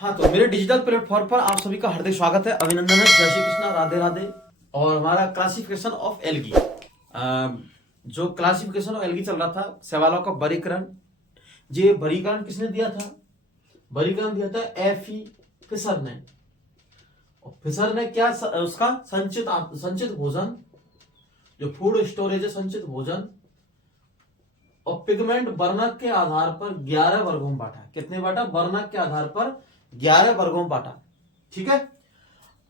हाँ, तो मेरे डिजिटल प्लेटफॉर्म पर आप सभी का हार्दिक स्वागत है, अभिनंदन है, जय श्री कृष्णा, राधे राधे। और हमारा क्लासिफिकेशन ऑफ एल्गी, जो क्लासिफिकेशन ऑफ एल्गी चल रहा था, सवालों का वर्गीकरण। ये वर्गीकरण किसने दिया था? वर्गीकरण दिया था एफी फिशर ने। फिशर ने क्या उसका संचित भोजन, जो फूड स्टोरेज है, संचित भोजन और पिगमेंट वर्णक के आधार पर 11 वर्गों में बांटा। कितने बांटा? वर्णक के आधार पर 11 वर्गों में बांटा। ठीक है,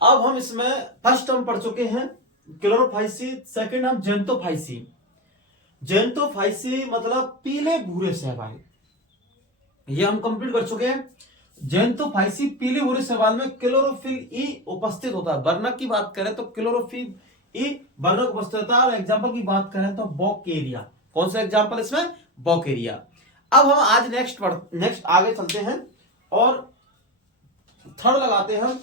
अब हम इसमें फर्स्ट हम पढ़ चुके हैं क्लोरोफाइसी, सेकंड हम जेंटोफाइसी। जेंटोफाइसी मतलब पीले भूरे शैवाल, ये हम कंप्लीट कर चुके हैं। जेंटोफाइसी पीले भूरे शैवाल में क्लोरोफिल ई उपस्थित होता है। वर्णक की बात करें तो क्लोरोफिल ई वर्णक उपस्थित होता है। और एग्जाम्पल की बात करें तो बॉकेरिया। कौन सा एग्जाम्पल इसमें? बॉकेरिया। अब हम आज नेक्स्ट आगे चलते हैं और थर्ड लगाते हैं।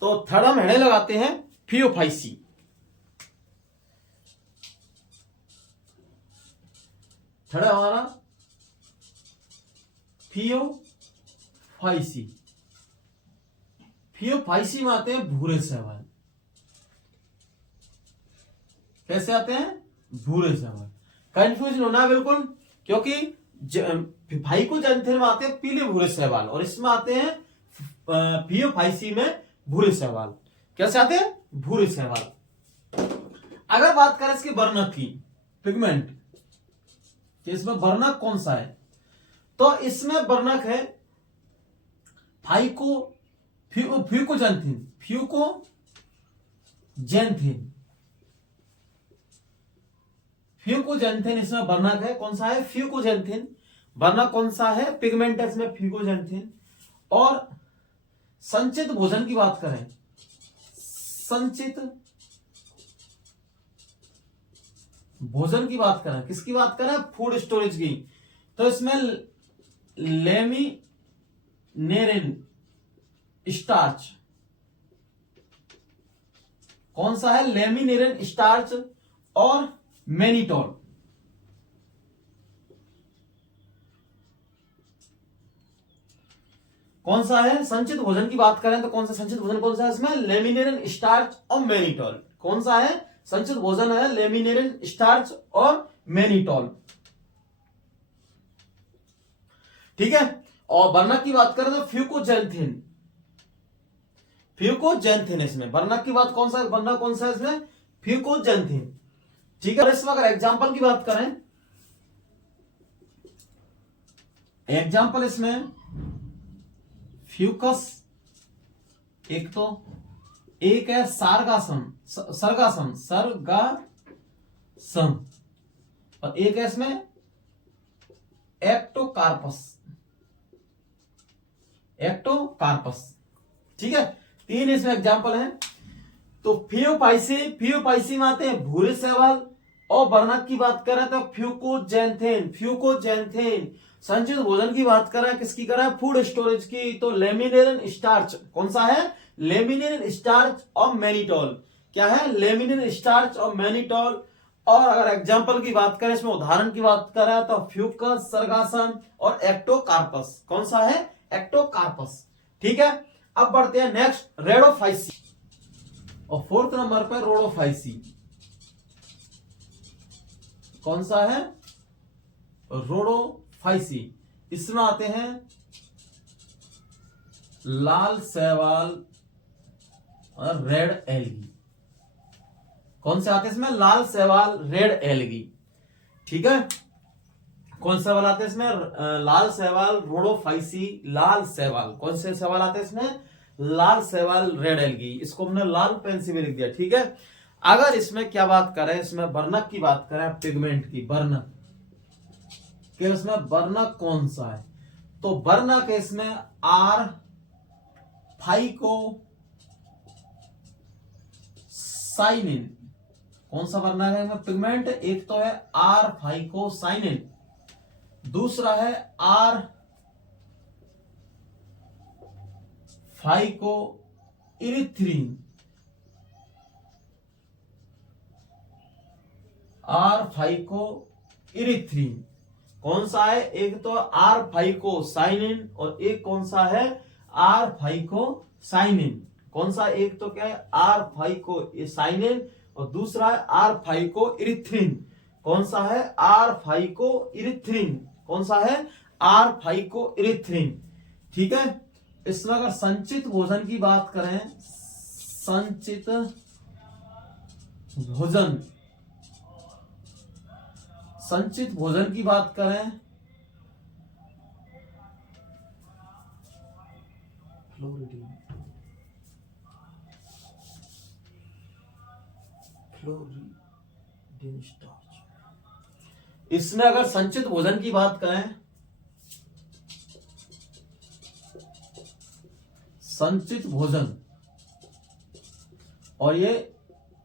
तो थर्ड हम हेडे लगाते हैं फियोफाइसी। थर्ड हमारा फियोफाइसी। फियोफाइसी में आते हैं भूरे शैवाल। कैसे आते हैं? भूरे शैवाल। कंफ्यूजन होना है बिल्कुल, क्योंकि फाइकोजेंथेन में आते हैं पीले भूरे शैवाल और इसमें आते हैं फियोफाइसी में भूरे शैवाल। कैसे आते हैं? भूरे शैवाल। अगर बात करें इसके वर्णक की, पिगमेंट, कि इसमें वर्णक कौन सा है, तो इसमें वर्णक है फ्यूकोजेंथिन। फ्यूकोजेंथिन इसमें वर्णक है। कौन सा है? फ्यूकोजेंथिन। वर्णक कौन सा है? पिगमेंट है इसमें फ्यूकोजेंथिन। और संचित भोजन की बात करें, संचित भोजन की बात करें, किसकी बात करें? फूड स्टोरेज की, तो इसमें लेमिनेरिन स्टार्च। कौन सा है? लेमिनेरिन स्टार्च और मैनिटोल। कौन सा है? संचित भोजन की बात करें तो कौन सा संचित भोजन कौन सा है इसमें? लेमिनेरिन स्टार्च और मैनिटोल। कौन सा है? संचित भोजन है लेमिनेरिन स्टार्च और मैनिटोल। ठीक है। और वर्णक की बात करें तो फ्यूकोजेंथिन। फ्यूकोजेंथिन इसमें वर्णक की बात कौन सा? वर्णक कौन सा है इसमें? फ्यूकोजेंथिन। ठीक है। और इसमें अगर एग्जाम्पल की बात करें, एग्जाम्पल इसमें फ्यूकस, एक तो एक है सरगासम और एक है इसमें एक्टोकार्पस। ठीक है, तीन इसमें एग्जाम्पल हैं। तो फियोपाइसी में आते हैं भूरे शैवाल। और वर्णक की बात करें तो फ्यूकोजेंथेन। संचित भोजन की बात करें, किसकी करें? फूड स्टोरेज की, तो लेमिनेरिन स्टार्च। कौन सा है? लेमिनेरिन स्टार्च और मैनिटोल। क्या है? लेमिनेरिन स्टार्च और मैनिटोल। और अगर एग्जाम्पल की बात करें, इसमें उदाहरण की बात करें तो फ्यूकस, सरगासम और एक्टोकार्पस। कौन सा है? एक्टोकार्पस। ठीक है। अब बढ़ते हैं नेक्स्ट, रेडोफाइसी। और फोर्थ नंबर पर रोडोफाइसी। कौन सा है? रोडोफाइसी। इसमें आते हैं लाल शैवाल और रेड एल्गी। कौन से आते हैं इसमें? लाल शैवाल, रेड एल्गी। ठीक है। कौन से शैवाल आते हैं इसमें? लाल शैवाल, रोडोफाइसी, लाल शैवाल। कौन से शैवाल आते हैं इसमें? लाल शैवाल, रेड एल्गी। इसको हमने लाल पेन से भी लिख दिया। ठीक है। अगर इसमें क्या बात करें, इसमें वर्णक की बात करें, पिगमेंट की, वर्णक कि इसमें वर्णक कौन सा है, तो वर्णक है इसमें आर फाइकोसाइनिन। कौन सा वर्णक है इसमें? पिगमेंट। एक तो है आर फाइकोसाइनिन, दूसरा है आर फाइकोइरिथ्रिन। कौन सा है? एक तो आर फाइको साइनिन और एक कौन सा है? R phycocyanin. कौन सा? एक तो क्या है? आर फाइको साइनिन और दूसरा है आर फाइको इरिथ्रिन। कौन सा है? R phycoerythrin. कौन सा है? R phycoerythrin. ठीक है। इसमें अगर संचित भोजन की बात करें, संचित भोजन, संचित भोजन की बात करें, इसमें अगर संचित भोजन की बात करें, संचित भोजन, और ये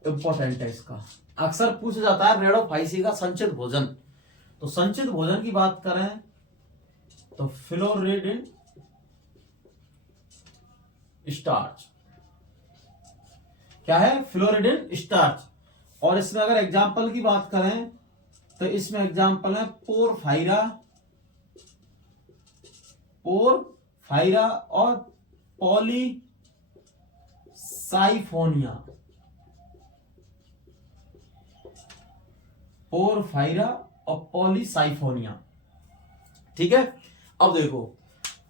इंपॉर्टेंट है, इसका अक्सर पूछा जाता है रेडोफाइसी का संचित भोजन। तो संचित भोजन की बात करें तो फ्लोरिडिन स्टार्च। क्या है? फ्लोरिडिन स्टार्च। और इसमें अगर एग्जाम्पल की बात करें तो इसमें एग्जाम्पल है पोरफाइरा, पोरफाइरा और पॉलीसाइफोनिया, पोरफाइरा और पॉलीसाइफोनिया। ठीक है। अब देखो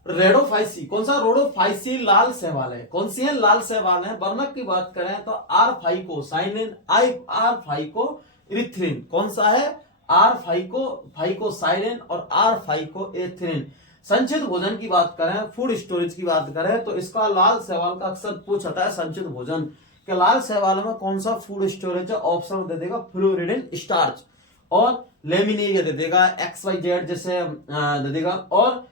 रेडोफाइसी, कौन सा? रोडोफाइसी लाल शैवाल है। कौन सी है? लाल शैवाल है। वर्णक की बात करें तो R phycocyanin, R phycoerythrin. कौन सा है? आर फाइको साइनिन और आर फाइको इरिथ्रिन। संचित भोजन की बात करें, फूड स्टोरेज की बात करें तो इसका लाल शैवाल का अक्सर पूछता है संचित भोजन के लाल शैवाल में कौन सा फूड स्टोरेज है? ऑप्शन दे देगा फ्लोरिडिन स्टार्च और लेमिनेरिया दे देगा, XYZ जैसे दे देगा। और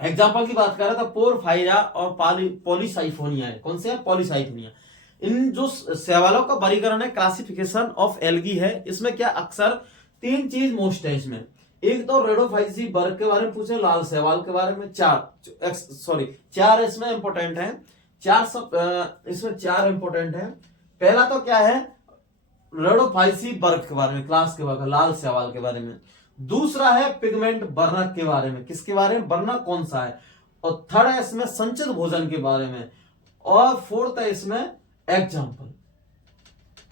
एग्जाम्पल की बात करें तो पोरफाइरा और पॉलीसाइफोनिया है। कौन से है? पॉलीसाइफोनिया। इन जो शैवालों का वर्गीकरण है, क्लासिफिकेशन ऑफ एल्गी है, इसमें क्या अक्सर तीन चीज मोस्ट है इसमें। एक तो रेडोफाइसी वर्ग के बारे में पूछे, लाल शैवाल के बारे में, चार इसमें इंपोर्टेंट है। इसमें चार इंपोर्टेंट है। पहला तो क्या है? रेडोफाइसी वर्ग के बारे में, क्लास के बारे में, लाल शैवाल के बारे में। दूसरा है पिगमेंट वर्णक के बारे में, किसके बारे में? वर्णक कौन सा है। और थर्ड है इसमें संचित भोजन के बारे में। और फोर्थ है इसमें एग्जाम्पल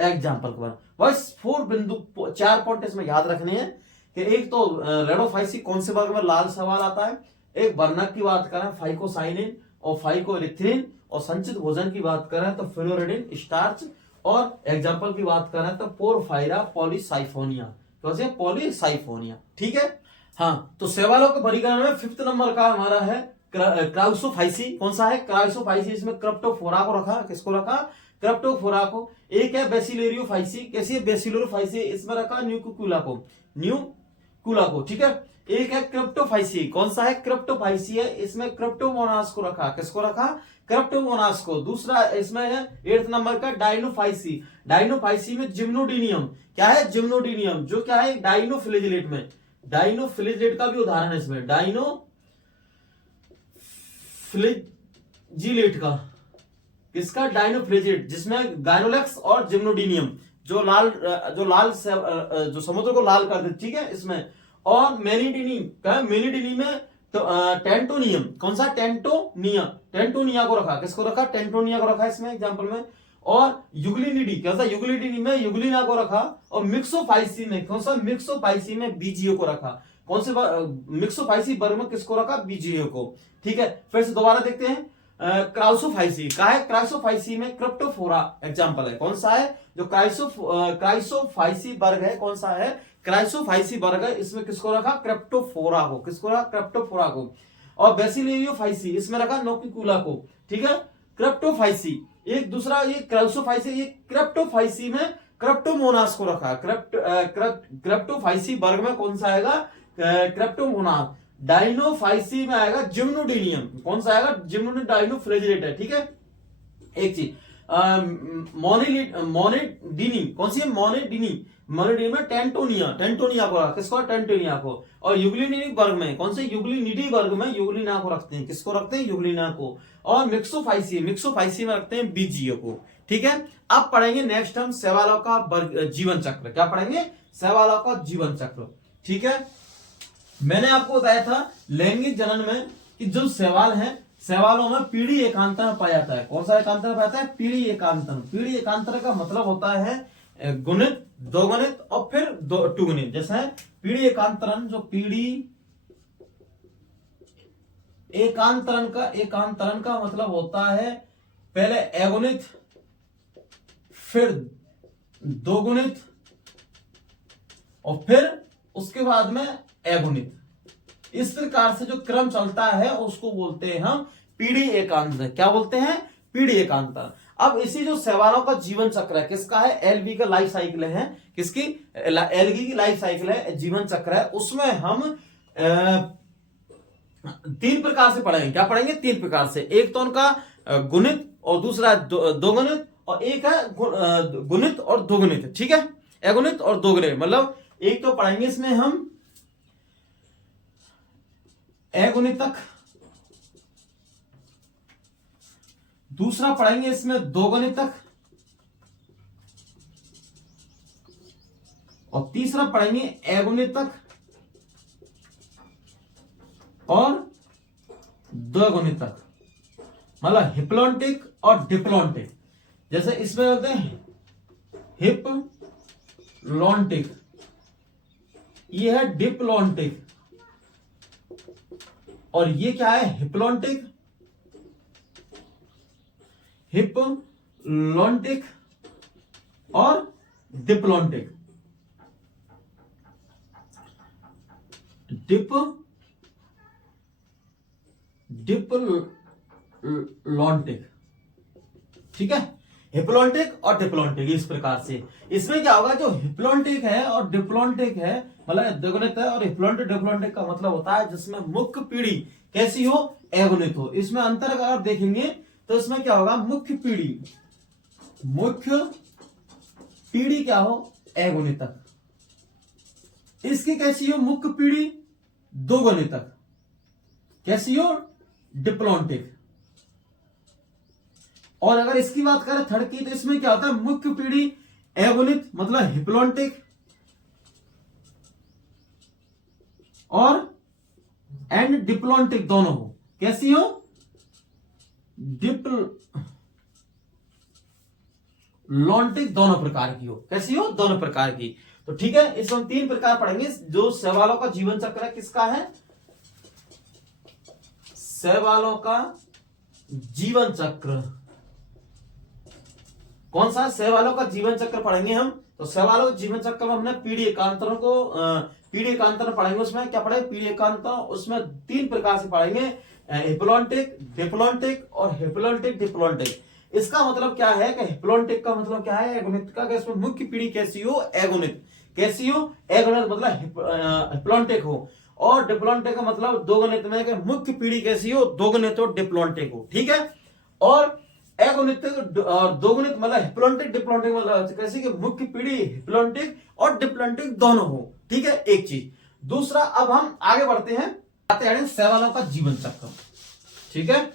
के बारे में। बस 4 बिंदु, 4 पॉइंट इसमें याद रखने हैं कि एक तो रेडोफाइसी कौन से वर्ग में लाल शैवाल आता है, एक वर्णक की बात करें फाइकोसाइनिन और फाइकोइरिथ्रिन, और संचित भोजन की बात करें तो फ्लोरिडिन स्टार्च, और एग्जाम्पल की बात करें तो पोरफाइरा पॉलीसाइफोनिया, पॉलीसाइफोनिया। ठीक है। हाँ, तो शैवालों के वर्गीकरण में 5th नंबर का हमारा है क्राइसोफाइसी। कौन सा है? क्राइसोफाइसी। इसमें क्रिप्टोफोरा को रखा, किसको रखा? क्रिप्टोफोरा को। एक है बेसिलेरियोफाइसी। कैसी है? बेसिलेरियोफाइसी। इसमें रखा न्यूक्यूला को। ठीक है। एक है क्रिप्टोफाइसी। कौन सा है? क्रिप्टोफाइसी है। इसमें क्रिप्टोमोनास को रखा, किसको रखा? क्रिप्टोमोनास को। दूसरा इसमें है 8th नंबर का डाइनोफाइसी। डाइनोफाइसी में जिम्नोडीनियम। क्या है? जिम्नोडीनियम, जो क्या है? डाइनोफ्लेजिलेट में, डाइनोफ्लेजिलेट का भी उदाहरण है इसमें, डाइनोफ्लेजिलेट का। किसका? डाइनोफ्लेजिलेट, जिसमें गायनोलेक्स और जिम्नोडीनियम जो समुद्र को लाल कर देते। ठीक है। इसमें और मेनिडिनी, क्या? मेनिडिनी में तो टेंटोनियम। कौन सा? टेंटोनिया को रखा, किसको रखा? टेंटोनिया को रखा इसमें एग्जांपल में। और युगलिनिडी, कैसा? युगलिनिडी में युगलिना को रखा। और मिक्सोफाइसी में, कौन सा? मिक्सोफाइसी में बीजीओ को रखा। कौन से मिक्सोफाइसी वर्ग में किसको रखा? बीजीओ को। ठीक है। फिर से दोबारा देखते हैं। क्राइसोफाइसी का है, क्राइसोफाइसी में क्रिप्टोफोरा एग्जांपल है। कौन सा है? जो क्राइसोफाइसी वर्ग है, कौन सा है? क्राइसोफाइसी वर्ग है। इसमें किसको रखा? क्रिप्टोफोरा को। किसको रखा? क्रिप्टोफोरा को। और बेसिलेरियोफाइसी, इसमें रखा नोकिकुला को। ठीक है। क्रिप्टोफाइसी एक दूसरा, ये क्राइसोफाइसी, ये क्रिप्टोफाइसी में क्रिप्टोमोनास को रखा। क्रिप्टोफाइसी वर्ग में कौन सा आएगा? क्रिप्टोमोनास। डाइनोफाइसी में आएगा जिम्नोडीनियम। कौन सा आएगा? जिम्नोडीनियम, डाइनोफ्लेजिलेट है। ठीक है। एक चीज मोनेडिनी, कौन सी है? मोनेडिनी में टेंटोनिया को रखा, किसको? टेंटोनिया को। और युगलिनिडी वर्ग में, कौन से? युगलिनिडी वर्ग में युगलिना को रखते हैं, किसको रखते हैं? युगलिना को। और मिक्सोफाइसी में रखते हैं बीजीओ को। ठीक है। अब पढ़ेंगे नेक्स्ट हम शैवालों का जीवन चक्र। क्या पढ़ेंगे? शैवालों का जीवन चक्र। ठीक है, मैंने आपको बताया था लैंगिक जनन में कि जो शैवाल है, शैवालों में पीढ़ी एकांतर पाया जाता है। कौन सा एकांतर पाया जाता है? पीढ़ी एकांतर। पीढ़ी एकांतर का मतलब होता है गुणित, दोगुणित और फिर टुगुणित। जैसे पीढ़ी एकांतरण, जो पीढ़ी एकांतरण का मतलब होता है पहले अगुणित, फिर दोगुणित और फिर उसके बाद में अगुणित। इस प्रकार से जो क्रम चलता है उसको बोलते हैं हम पीढ़ी एकांतर। क्या बोलते हैं? पीढ़ी एकांतर। अब इसी जो शैवालों का जीवन चक्र है, किसका है? एलगी का लाइफ साइकिल है। किसकी? एलगी की लाइफ साइकिल है, जीवन चक्र है। उसमें हम 3 प्रकार से पढ़ेंगे। क्या पढ़ेंगे? 3 प्रकार से। एक तो उनका गुणित और दूसरा दोगुणित और एक है गुणित और दोगुणित। ठीक है, अगुणित और दोगुणित। मतलब एक तो पढ़ेंगे इसमें हम अगुणितक, दूसरा पढ़ेंगे इसमें दोगुणितक और तीसरा पढ़ेंगे अगुणितक और द्विगुणितक। मतलब हिप्लॉन्टिक और डिप्लॉन्टिक। जैसे इसमें होते हैं हिप्लॉन्टिक, ये है डिप्लॉन्टिक, और ये क्या है? हिप्लॉन्टिक, हिप्लॉन्टिक और डिप्लॉन्टिक। डिप्लॉन्टिक, ठीक है, हिप्लॉन्टिक और डिप्लॉन्टिक। इस प्रकार से इसमें क्या होगा? जो हिप्लॉन्टिक है और डिप्लॉन्टिक है, मतलब द्विगुणित है, और हिप्लॉन्टिक डिप्लॉन्टिक का मतलब होता है जिसमें मुख्य पीढ़ी कैसी हो? अगुणित हो। इसमें अंतर अगर देखेंगे तो इसमें क्या होगा? मुख्य पीढ़ी क्या हो? अगुणितक। इसकी कैसी हो? मुख्य पीढ़ी दोगुणितक। कैसी हो? डिप्लॉन्टिक। और अगर इसकी बात करें थर्ड की, तो इसमें क्या होता है? मुख्य पीढ़ी अगुणित, मतलब हिप्लॉन्टिक, और एंड डिप्लॉन्टिक दोनों हो। कैसी हो? डिप्लॉन्टिक दोनों प्रकार की हो। कैसी हो? दोनों प्रकार की। तो ठीक है, इसमें हम 3 प्रकार पढ़ेंगे। जो शैवालों का जीवन चक्र है, किसका है? शैवालों का जीवन चक्र। कौन सा? शैवालों का जीवन चक्र पढ़ेंगे हम। तो शैवालों के जीवन चक्र में हमने पीढ़ी एकांतरों को पीढ़ी एकांतर पढ़ेंगे। उसमें क्या पढ़ेंगे? पीढ़ी एकांतर। उसमें 3 प्रकार से पढ़ेंगे, हिप्लॉन्टिक, डिप्लॉन्टिक और हिप्लॉन्टिक डिप्लॉन्टिक। इसका मतलब क्या है कि हिप्लॉन्टिक का मतलब क्या है? अगुणित का। इसमें मुख्य पीढ़ी कैसी हो? अगुणित। कैसी हो? अगुणित, मतलब हिप्लॉन्टिक हो। और डिप्लॉन्टिक का मतलब दोगुणित में कि मुख्य पीढ़ी कैसी हो? दोगुणित हो, डिप्लॉन्टिक हो। ठीक है, और अगुणित और दोगुणित मतलब हिप्लॉन्टिक डिप्लॉन्टिक, मतलब कैसे कि मुख्य पीढ़ी हिप्लॉन्टिक और डिप्लॉन्टिक दोनों हो। ठीक है, एक चीज। दूसरा, अब हम आगे बढ़ते हैं, आते हैं शैवालों का जीवन चक्र। ठीक है,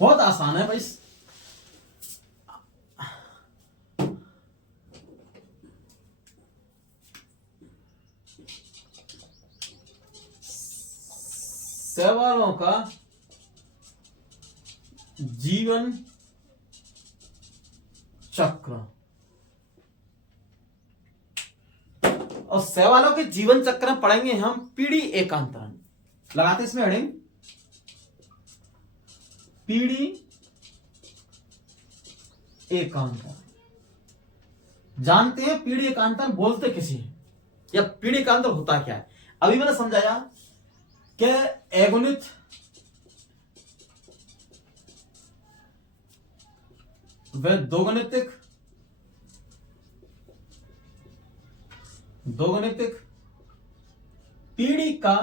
बहुत आसान है भाई। शैवालों का जीवन चक्र। और शैवालों के जीवन चक्र में पढ़ेंगे हम पीढ़ी एकांतरण। लगाते इसमें हेडिंग, पीढ़ी एकांतरण। जानते हैं पीढ़ी एकांतरण बोलते किसे हैं, या पीढ़ी एकांतर होता क्या है? अभी मैंने समझाया कि अगुणित, व दोगुणितिक, पीढ़ी का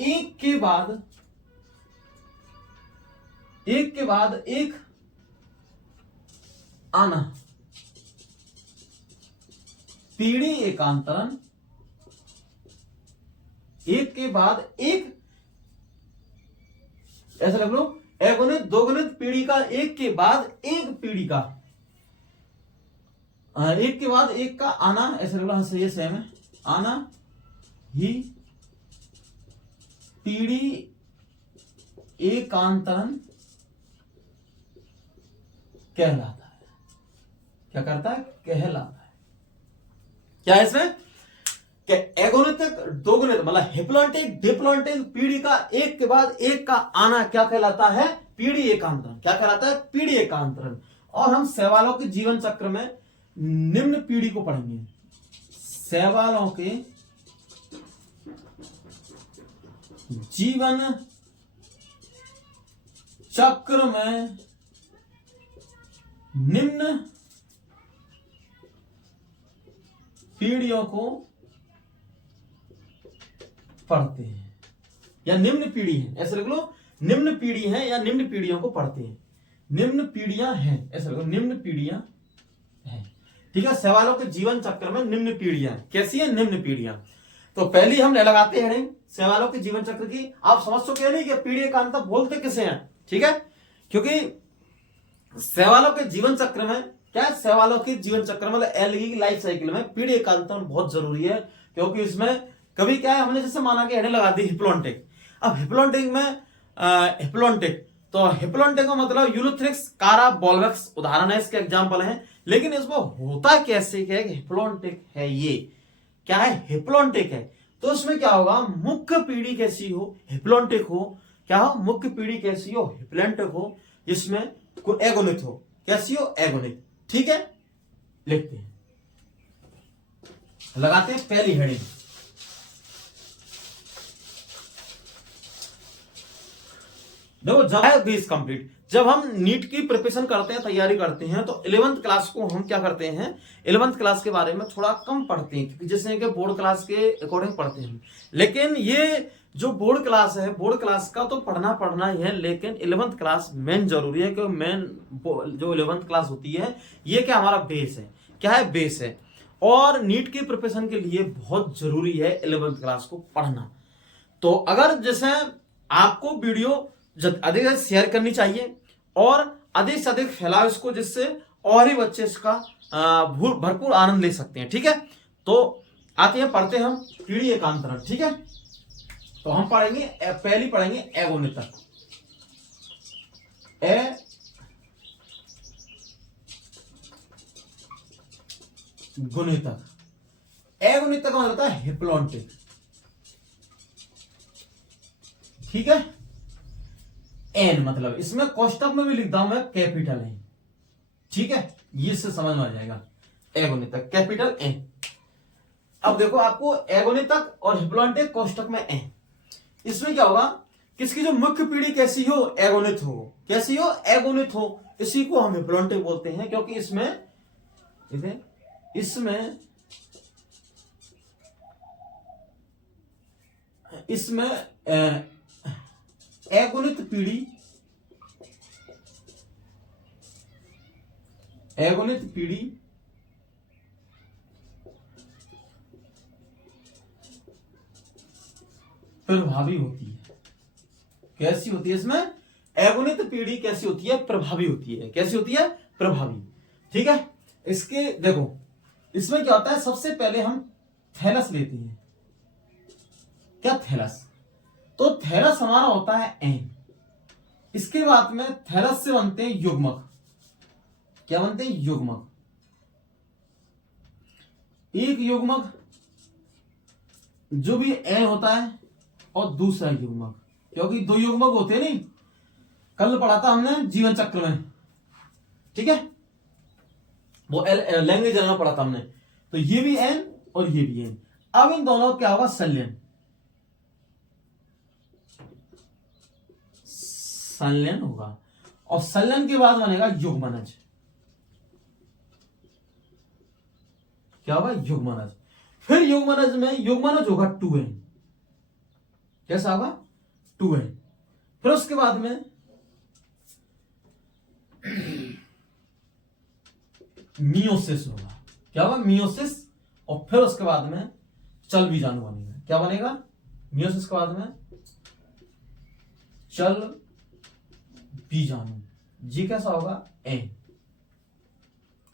एक के बाद एक आना। पीढ़ी एकांतरण, एक के बाद एक, ऐसा लग लो, अगुणित दोगुणित पीढ़ी का एक के बाद एक पीढ़ी का एक के बाद एक का आना, ऐसे बोला, हाँ सही है, सेम है, आना ही पीढ़ी एकांतरण कहलाता है। क्या करता है? कहलाता है। क्या है इसमें? कि एगोनितिक, दोगुनित, मतलब हिप्लॉन्टिक डिप्लॉन्टिक पीढ़ी का एक के बाद एक का आना क्या कहलाता है? पीढ़ी एकांतरण। क्या कहलाता है? पीढ़ी एकांतरण। और हम शैवालों के जीवन चक्र में निम्न पीढ़ी को पढ़ेंगे। शैवालों के जीवन चक्र में निम्न पीढ़ियों को पढ़ते हैं, या निम्न पीढ़ी है, ऐसे लिख लो, निम्न पीढ़ी है या निम्न पीढ़ियों को पढ़ते हैं। निम्न पीढ़ियां हैं, ऐसे लिखो, निम्न पीढ़ियां हैं। ठीक है, सवालों के जीवन चक्र में निम्न पीढ़ियां कैसी है? निम्न पीढ़ियां। तो पहली हम लगाते हैं हेडिंग सवालों के जीवन चक्र की। आप समझ चुके हैं नहीं कि पीढ़ी एकांतर बोलते किसे हैं? ठीक है, क्योंकि सवालों के जीवन चक्र में क्या है? सवालों के जीवन चक्र मतलब एलगी की लाइफ साइकिल में पीढ़ी एकांतर बहुत जरूरी है, क्योंकि इसमें कभी क्या है, हमने जैसे माना कि हेडिंग लगा दी हिप्लॉन्टिक। अब हिप्लॉन्टिक में हिप्लॉन्टिक, तो हिप्लॉन्टिक का मतलब यूलोथ्रिक्स काराबोल्वक्स उदाहरण है, इसके एग्जांपल हैं। लेकिन इसमें होता कैसे क्या है कि हिप्लॉन्टिक है, ये क्या है? हिप्लॉन्टिक है। तो इसमें क्या होगा? मुख्य पीढ़ी कैसी हो? हिप्लॉन्टिक हो। क्या हो? मुख्य पीढ़ी कैसी हो? हिप्लॉन्टिक हो, जिसमें एगोनिक हो। कैसी हो? एगोनिक। ठीक है, लिखते हैं, लगाते हैं पहली हेडिंग। देखो, जब है बेस कंप्लीट, जब हम नीट की प्रिपरेशन करते हैं, तैयारी करते हैं, तो 11th क्लास को हम क्या करते हैं? 11th क्लास के बारे में थोड़ा कम पढ़ते हैं, क्योंकि जैसे कि बोर्ड क्लास के अकॉर्डिंग पढ़ते हैं। लेकिन ये जो बोर्ड क्लास है, बोर्ड क्लास का तो पढ़ना ही है, लेकिन 11th क्लास मेन जरूरी है, क्योंकि मेन जो 11th क्लास होती है, ये क्या हमारा बेस है। क्या है? बेस है। और नीट की प्रिपरेशन के लिए बहुत जरूरी है 11th क्लास को पढ़ना। तो अगर जैसे आपको वीडियो अधिक से शेयर करनी चाहिए और अधिक से अधिक फैलाओ इसको, जिससे और ही बच्चे इसका भरपूर आनंद ले सकते हैं। ठीक है, तो आते हैं, पढ़ते हैं हम पीढ़ी एकांतरण। ठीक है, तो हम पढ़ेंगे, पहली पढ़ेंगे एगोनितक। गुणितक। एगोनितक का मतलब होता है हिप्लॉन्टिक। ठीक है, एन मतलब इसमें कोष्टक में भी लिखता हूं मैं कैपिटल है। ठीक है, ये से समझ में आ जाएगा। एगोनितक कैपिटल एन। अब देखो, आपको एगोनितक और हिप्लॉन्टिक कोष्टक में एन, इसमें क्या होगा? किसकी जो मुख्य पीढ़ी कैसी हो? एगोनित हो। कैसी हो? एगोनित हो। इसी को हम हिप्लॉन्टिक बोलते हैं, क्योंकि इसमें एगोनित पीढ़ी प्रभावी होती है। कैसी होती है? इसमें एगोनित पीढ़ी कैसी होती है? प्रभावी होती है। कैसी होती है? प्रभावी। ठीक है, इसके देखो, इसमें क्या होता है? सबसे पहले हम थैलस लेते हैं। क्या? थैलस। तो थैलस हमारा होता है एन। इसके बाद में थैलस से बनते हैं युग्मक। क्या बनते हैं? युग्मक। एक युग्मक जो भी एन होता है, और दूसरा युग्मक, क्योंकि दो युग्मक होते हैं नहीं, कल पढ़ा था हमने जीवन चक्र में। ठीक है, वो लैंग्वेज में पढ़ा था हमने। तो ये भी एन और ये भी एन। अब इन दोनों क्या होगा? संलयन। संलयन होगा, और संलयन के बाद बनेगा युग्मनज। क्या होगा? युग्मनज। फिर युग्मनज में युग्मनज होगा 2n। कैसा होगा? 2n। फिर उसके बाद में मियोसिस होगा। क्या होगा? मियोसिस। और फिर उसके बाद में चल बीजाणु बनेगा। क्या बनेगा? मियोसिस के बाद में चल बीजाणु। जी कैसा होगा? एन।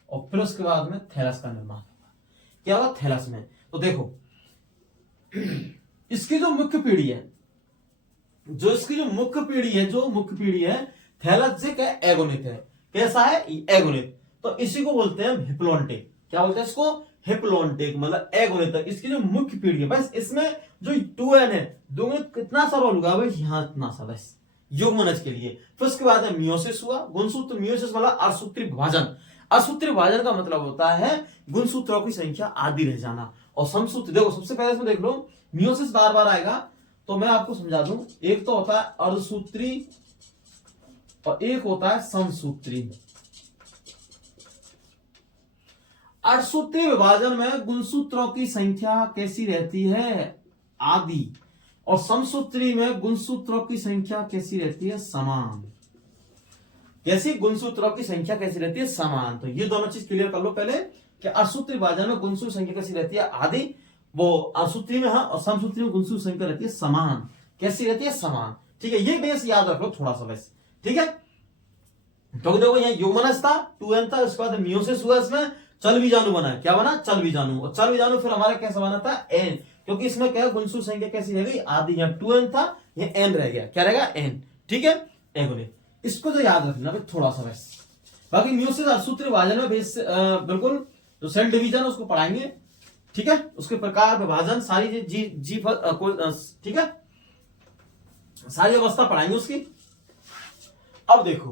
और फिर उसके बाद में थैलस का निर्माण होगा। क्या होगा थैलस में? तो देखो इसकी जो मुख्य पीढ़ी है, जो मुख्य पीढ़ी है थैलस से क्या एगोनित है। कैसा है? एगोनित। तो इसी को बोलते हैं हिप्लोन्टिक। क्या बोलते हैं इसको? हिप्लोन्टिक, मतलब एगोनित। इसकी जो मुख्य पीढ़ी है, बस इसमें जो 2n है, दोनों कितना सा रोल होगा भाई? यहां इतना सा, बस युग्मनज के लिए। फिर उसके बाद में मियोसिस हुआ, गुणसूत्र। मियोसिस मतलब अर्धसूत्री विभाजन। अर्धसूत्री विभाजन का मतलब होता है गुणसूत्रों की संख्या आधी रह जाना। और समसूत्र, देखो सबसे पहले इसमें देख लो, मियोसिस बार बार आएगा तो मैं आपको समझा दूं। एक तो होता है अर्धसूत्री और एक होता है समसूत्री। अर्धसूत्री विभाजन में गुणसूत्रों की संख्या कैसी रहती है? आधी। और समसूत्री में गुणसूत्रों की संख्या कैसी रहती है? समान। कैसी? गुणसूत्रों की संख्या कैसी रहती है? समान। तो ये दोनों चीज क्लियर कर लो पहले कि अर्धसूत्री विभाजन में गुणसूत्र संख्या कैसी रहती है? आधी। वो अर्धसूत्री में, हाँ, और समसूत्री में गुणसूत्र संख्या रहती है समान। कैसी रहती है? समान। ठीक है, ये बेस याद रख लो थोड़ा सा बस। ठीक है, तो देखो यहाँ युग्मनज था, 2n था, उसके बाद मियोसिस हुआ, इसमें चल बीजाणु बना है। क्या बना? चल बीजाणु। और चल बीजाणु फिर हमारा कैसा बना था? n। क्योंकि इसमें क्या है? गुणसूत्र संख्या कैसी रह गई? आधी। यहाँ 2n था, ये n रह गया। क्या रहेगा? n। ठीक है, एगोनित। इसको तो याद रखना भाई थोड़ा सा बस। बाकी मियोसिस अर्धसूत्री विभाजन में बेस बिल्कुल जो सेल डिवीजन उसको पढ़ाएंगे। ठीक है, उसके प्रकार, विभाजन, सारी ठीक है, सारी अवस्था पढ़ाएंगे उसकी। अब देखो,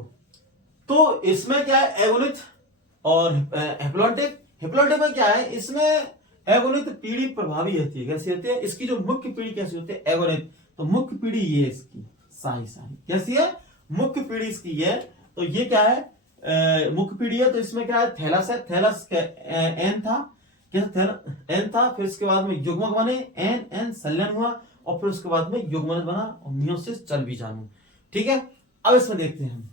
तो इसमें क्या है? एगोनित और हेप्लोन्टिक। हेप्लोन्टिक में क्या है? इसमें एगोनित पीढ़ी प्रभावी होती है। कैसी होती है? इसकी जो मुख्य पीढ़ी कैसी होती है? एगोनित। तो मुख्य पीढ़ी ये इसकी साही कैसी है? मुख्य पीढ़ी इसकी है। तो ये क्या है? मुख्य पीढ़ी है। तो इसमें क्या है? थैलस है। थैलस एन था, एन था। फिर इसके बाद में युग्मक बने, एन संलयन हुआ, और फिर उसके बाद में युग्मनज बना, और मियोसिस चल बीजाणु। ठीक है, अब इसमें देखते हैं हम।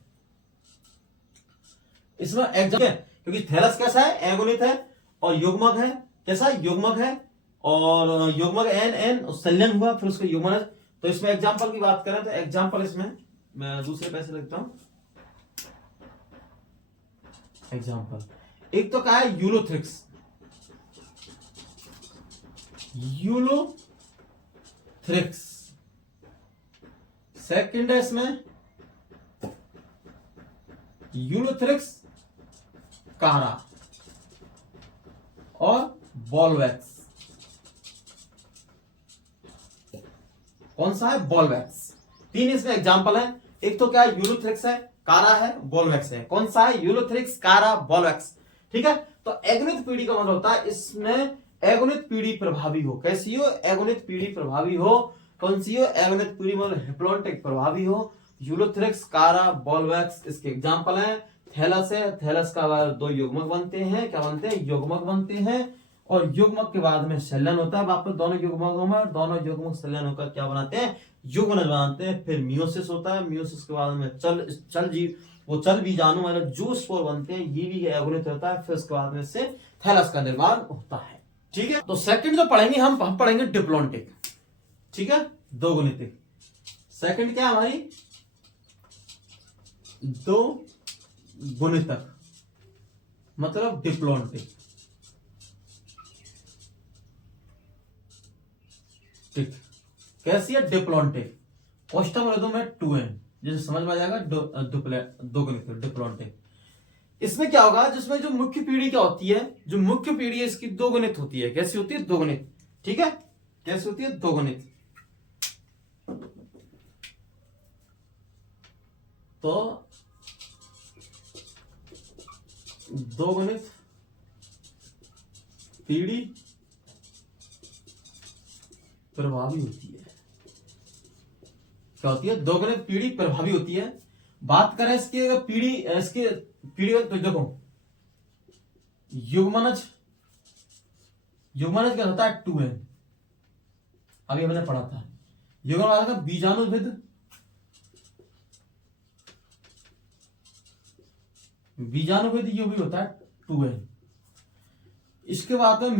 इसमें एग्जाम है, क्योंकि थैलस कैसा है? एगोनित है। और युग्मक है, कैसा? युग्मक है। और युग्मक एन संलयन हुआ, फिर उसका युग्मनज। तो इसमें एग्जाम्पल की बात करें तो एग्जाम्पल इसमें मैं दूसरे पैसे लिखता हूं। एग्जाम्पल एक तो क्या है? यूलोथ्रिक्स। यूलोथ्रिक्स। सेकंड है इसमें यूलोथ्रिक्स कारा और बॉलवैक्स। कौन सा है? बॉलवैक्स। तीन इसमें एग्जांपल है। एक तो क्या है? यूलोथ्रिक्स है, कारा है, बॉलवैक्स है। कौन सा है? यूलोथ्रिक्स, कारा, बॉलवैक्स। ठीक है, तो एगोनित पीढ़ी का मतलब होता है इसमें एगोनित पीढ़ी प्रभावी हो। कैसी हो? एगोनित पीढ़ी प्रभावी हो। कौन सी हो? एगोनित पीढ़ी मतलब हेप्लोन्टिक प्रभावी हो। यूलोथ्रिक्स, कारा, बॉलवैक्स इसके एग्जांपल हैं। थैलस है, थैलस का दो युग्मक बनते हैं। क्या बनते हैं? युग्मक बनते हैं। और युग्मक के बाद में संलयन होता है वापस दोनों युग्मकों में, और दोनों युग्मक संलयन होकर क्या बनाते हैं? युग्मनज बनाते हैं। फिर मियोसिस होता है। मियोसिस के बाद में चल बीजाणु मतलब जू स्पोर बनते हैं। ये भी एगोनित होता है। फिर उसके बाद में से थैलस का निर्माण होता है। ठीक है, तो सेकंड जो पढ़ेंगे हम पढ़ेंगे डिप्लोन्टिक। ठीक है, दो गुणितिक। सेकंड क्या हमारी? दो गुणितक मतलब डिप्लोन्टिक। ठीक, कैसी है? डिप्लोन्टिक। क्वेश्चन बोले तो मैं 2n, जैसे समझ में आ जाएगा। दो गुणितक डिप्लोन्टिक। इसमें क्या होगा? जिसमें जो मुख्य पीढ़ी क्या होती है? जो मुख्य पीढ़ी है इसकी दो गुणित होती है। कैसी होती है? दो गुणित। ठीक है, कैसी होती है? दो गुणित। तो दो गुणित पीढ़ी प्रभावी होती है। क्या होती है? दो गुणित पीढ़ी प्रभावी होती है। बात करें इसके पीढ़ी तो देखो, युग्मनज क्या होता है? 2n। अभी मैंने पढ़ा था। युग्मनज बीजाणुभिद, ये भी होता है 2n। इसके बाद में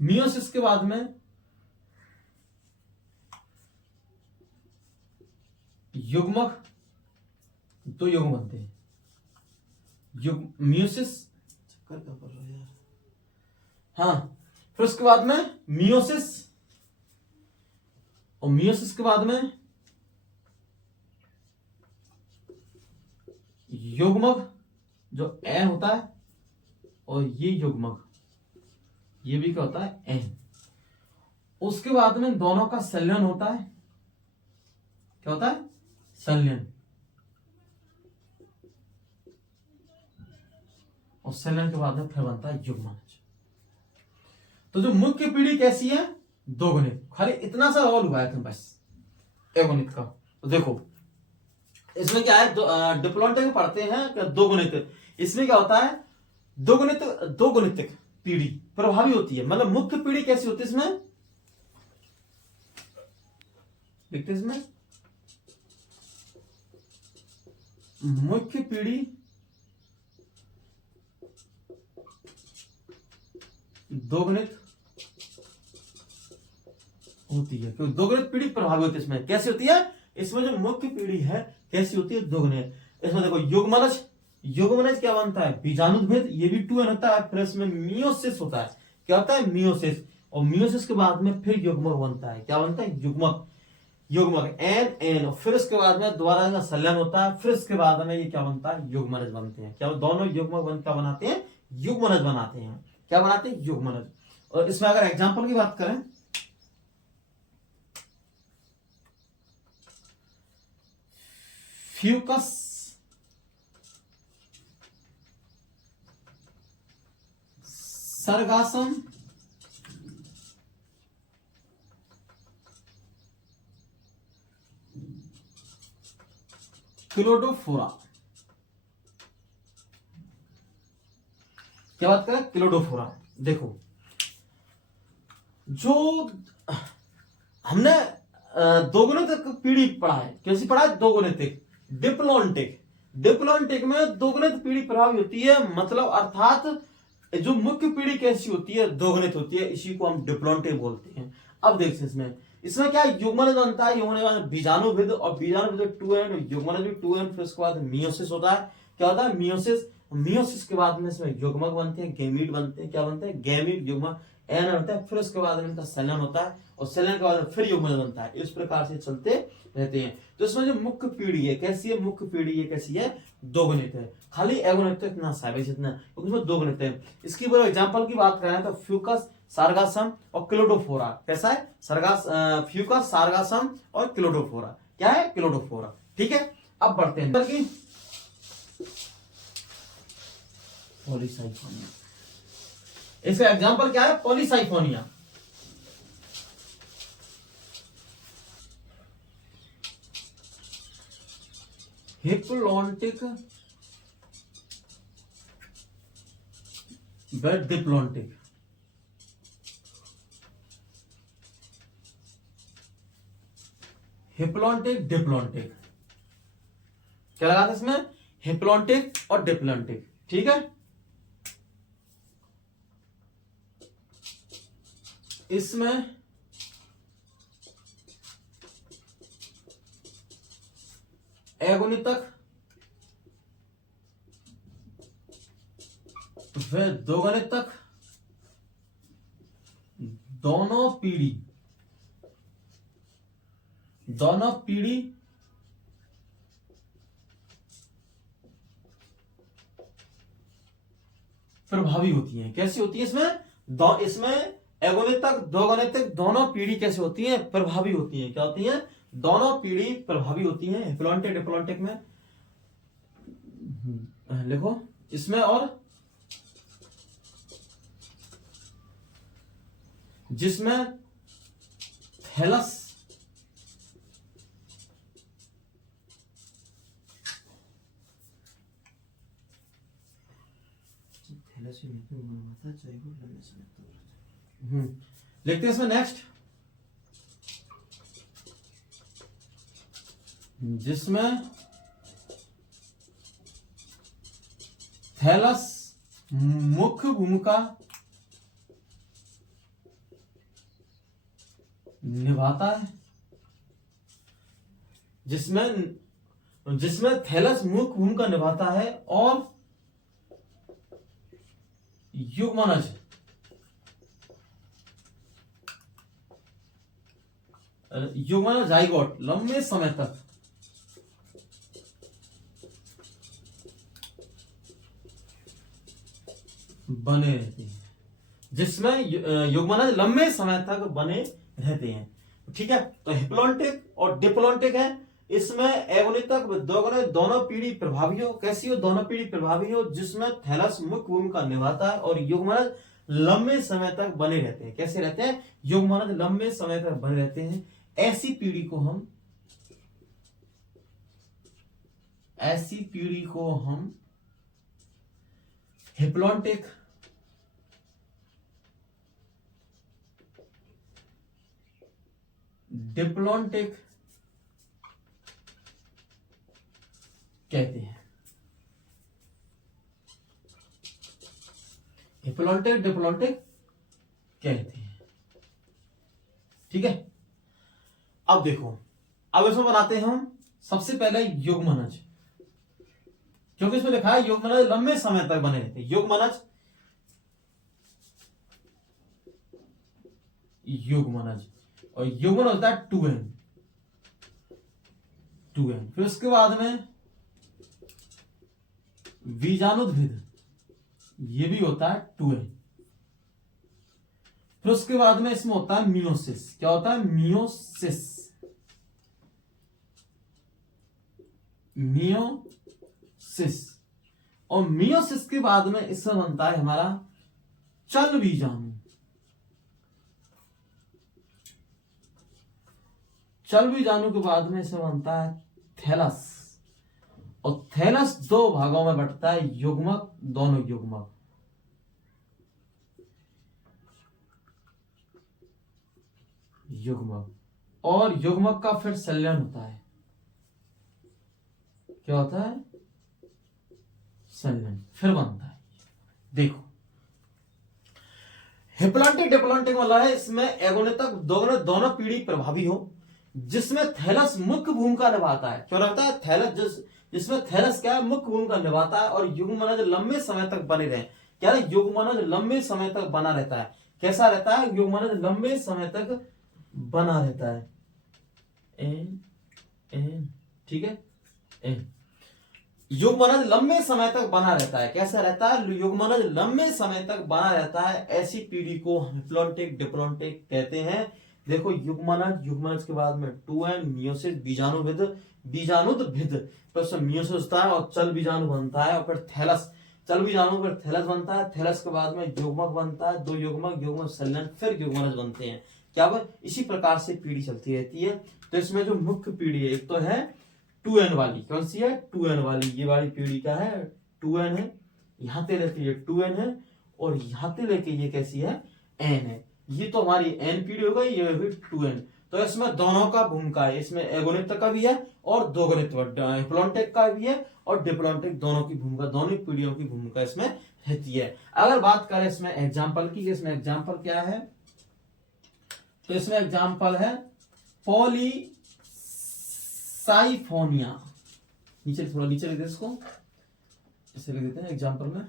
मियोसिस के बाद में युग्मक दो युग्म बनते हैं, मियोसिस, चक्कर क्या कर रहा है यार। हाँ, फिर उसके बाद में मियोसिस, और मियोसिस के बाद में युग्मक जो एन होता है, और ये युग्मक ये भी क्या होता है, एन। उसके बाद में दोनों का संलयन होता है, क्या होता है, संलयन। और संलयन के बाद में फिर बनता है युग्मनज। तो जो मुख्य पीढ़ी कैसी है, दो गुणित। खाली इतना सा रोल हुआ है बस अगुणित का। तो देखो इसमें क्या है, डिप्लोंटिक में पढ़ते हैं क्या, दो गुणित। इसमें क्या होता है, दो गुणित पीढ़ी प्रभावी होती है। मतलब मुख्य पीढ़ी कैसी होती है इसमें, देखते इसमें मुख्य पीढ़ी दोगुणित होती है। क्यों दोगुणित पीढ़ी प्रभावी होती है, इसमें कैसी होती है, इसमें जो मुख्य पीढ़ी है कैसी होती है, दोगुणित। इसमें देखो युग्मनज, युग्मनज क्या बनता है, बीजाणुभेद, ये भी 2n होता है। फिर इसमें मियोसिस होता है, क्या होता है, मियोसिस। और मियोसिस के बाद में फिर युग्मक बनता है, क्या बनता है, युग्मक। युग्मक एन, फिर उसके बाद में दोबारा का संलयन होता है। फिर उसके बाद में ये क्या बनता है, युग्मनज बनते हैं। क्या दोनों युग्मक क्या बनाते हैं, युग्मनज बनाते हैं। क्या बनाते हैं, युग्मनज। और इसमें अगर एग्जांपल की बात करें, फ्यूकस सरगासम क्लोडोफोरा, क्या बात करें, क्लोडोफोरा। देखो जो हमने दोगुणित पीढ़ी पढ़ा है, कैसी पढ़ा है, दोगुणित डिप्लोंटिक। डिप्लोंटिक में दोगुणित पीढ़ी प्रभावी होती है, मतलब अर्थात जो मुख्य पीढ़ी कैसी होती है, दोगुणित होती है। इसी को हम डिप्लोंटिक बोलते हैं। अब देखते हैं इसमें क्या युग्मनज बनता है, युग्मनज बीजाणुभेद, और बीजाणुभेद 2n, युग्मनज भी 2n। फिर उसके बाद मियोसिस होता है, क्या होता है, मियोसिस। मियोसिस के बाद में इसमें युग्मक बनते हैं, गैमीट बनते हैं। क्या बनते हैं, गैमीट, युग्मक एन बनता है। फिर उसके बाद में इनका संलयन होता है, और संलयन के बाद फिर युग्मनज बनता है। इस प्रकार से चलते रहते हैं। तो इसमें जो मुख्य पीढ़ी है कैसी है, मुख्य पीढ़ी ये कैसी है, दोगुणित है। खाली अगुणित तो इतना सा है, इतना, क्योंकि इसमें दोगुणित है। इसकी बड़े एग्जांपल की बात करें तो फ्यूकस, सारगासम और क्लोडोफोरा। कैसा है, फ्यूकस, सारगासम और क्लोडोफोरा। क्या है, क्लोडोफोरा। ठीक है, अब बढ़ते हैं पॉलीसाइफोनिया। इसका एग्जांपल क्या है, पॉलीसाइफोनिया। हिप्लोन्टिक व डिप्लोन्टिक। हिप्लोन्टिक, डिप्लोन्टिक, क्या लगा था इसमें, हिप्लोन्टिक और डिप्लोन्टिक। ठीक है, इसमें अगुणितक व दोगुणितक दोनों पीढ़ी प्रभावी होती हैं। कैसी होती है इसमें, इसमें अगुणितक, दोगुणितक दोनों पीढ़ी कैसे होती हैं, प्रभावी होती हैं। क्या होती हैं, दोनों पीढ़ी प्रभावी होती हैं। हिप्लोन्टिक, डिप्लोन्टिक में लिखो इसमें, और जिसमें थैलस लिखते हैं इसमें नेक्स्ट, जिसमें थैलस मुख्य भूमिका निभाता है, जिसमें जिसमें थैलस मुख्य भूमिका निभाता है और युग्मनज जाइगोट लंबे समय तक बने रहते हैं, जिसमें युग्मनज लंबे समय तक बने रहते हैं। ठीक है, तो हिप्लोन्टिक और डिप्लोन्टिक है, इसमें एगोनितक दोगुनित दोनों पीढ़ी प्रभावी हो। कैसी हो? दोनों पीढ़ी प्रभावी हो, जिसमें थैलस मुख्य भूमिका निभाता है और युग्मनज लंबे समय तक बने रहते हैं। कैसे रहते हैं? युग्मनज लंबे समय तक बने रहते हैं। ऐसी पीढ़ी को हम हिप्लोन्टिक डिप्लोन्टिक कहते हैं। हिप्लोन्टिक डिप्लोन्टिक कहते हैं। ठीक है, अब देखो, अब इसमें बनाते हैं हम सबसे पहले युग्मनज, क्योंकि इसमें लिखा है युग्मनज लंबे समय तक बने रहते हैं। युग्मनज और युग्मन होता है 2n। फिर उसके बाद में बीजाणुद्भिद, ये भी होता है 2n। फिर उसके बाद में इसमें होता है मियोसिस। क्या होता है? मियोसिस। और मियोसिस के बाद में इसमें बनता है हमारा चल बीजाणु। चल बीजाणु के बाद में इसमें बनता है थैलस, और थैलस दो भागों में बंटता है, युग्मक, दोनों युग्मक। और युग्मक का फिर संलयन होता है। क्या होता है? संलयन। फिर बनता है, देखो, हिप्लोन्टिक डिप्लोन्टिक वाला है, इसमें एगोनितक दोनों पीढ़ी प्रभावी हो, जिसमें थैलस मुख्य भूमिका निभाता है। क्यों निभाता है? थैलस, जिसमें थैलस क्या है? मुख्य भूमिका निभाता है, और युग्मनज लंबे समय तक बने रहे। क्या है? युग्मनज लंबे समय तक बना रहता है। कैसा रहता है? युग्मनज लंबे समय तक बना रहता है। ठीक है, युग्मनज लंबे समय तक बना रहता है। कैसा रहता है? युग्मनज लंबे समय तक बना रहता है। ऐसी पीढ़ी को हिप्लोन्टिक डिप्लोन्टिक कहते हैं। देखो, युग्मनज के बाद में 2n, मियोसिस, बीजाणुद्भिद, फिर मियोसिस होता है और चल बीजाणु बनता है, और फिर थैलस, चल बीजाणु फिर थैलस बनता है। थैलस के बाद में युग्मक बनता है, दो युग्मक संलयन, फिर युग्मनज बनते हैं। क्या वो? इसी प्रकार से पीढ़ी चलती रहती है। तो इसमें जो मुख्य पीढ़ी है, एक तो है 2n वाली। कौन सी है? 2n वाली। ये वाली पीढ़ी का है 2n है, यहां से लेके ये 2n है, और यहां से लेके ये कैसी है? n है। ये तो हमारी n पीढ़ी हो गई, ये होगी 2n। तो इसमें दोनों का भूमिका है, इसमें एगोनित का भी है और दोगुनित, हिप्लोन्टिक का भी है और डिप्लोन्टिक, दोनों की भूमिका, दोनों पीढ़ियों की भूमिका इसमें रहती है। अगर बात करें इसमें एग्जाम्पल की, इसमें एग्जाम्पल क्या है? तो इसमें एग्जाम्पल है पॉलीसाइफोनिया। नीचे, थोड़ा नीचे लिख दे इसको, इसे लिख देते हैं एग्जाम्पल में।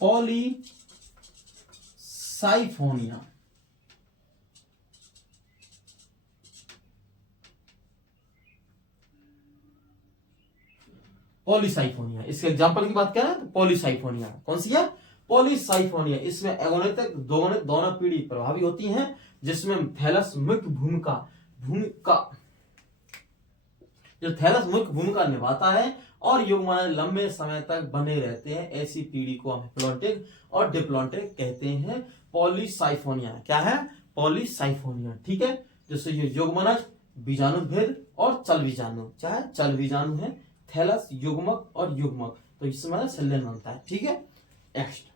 पॉलीसाइफोनिया, इसके एग्जाम्पल की बात करें तो पॉलीसाइफोनिया कौन सी है? पॉलीसाइफोनिया। इसमें एगोनितक दोनों पीढ़ी प्रभावी होती हैं, जिसमें थैलस मुख्य भूमिका निभाता है, और युग्मनज लंबे समय तक बने रहते हैं। ऐसी पीढ़ी को हम हिप्लोन्टिक और डिप्लोन्टिक कहते हैं। पॉलीसाइफोनिया क्या है? पॉलीसाइफोनिया। ठीक है, जैसे ये युग्मनज, बीजाणुद्भिद और चल बीजाणु, चाहे चल बीजाणु है, थैलस, युग्मक और युग्मक, तो इसमें संलयन बनता है। ठीक है, नेक्स्ट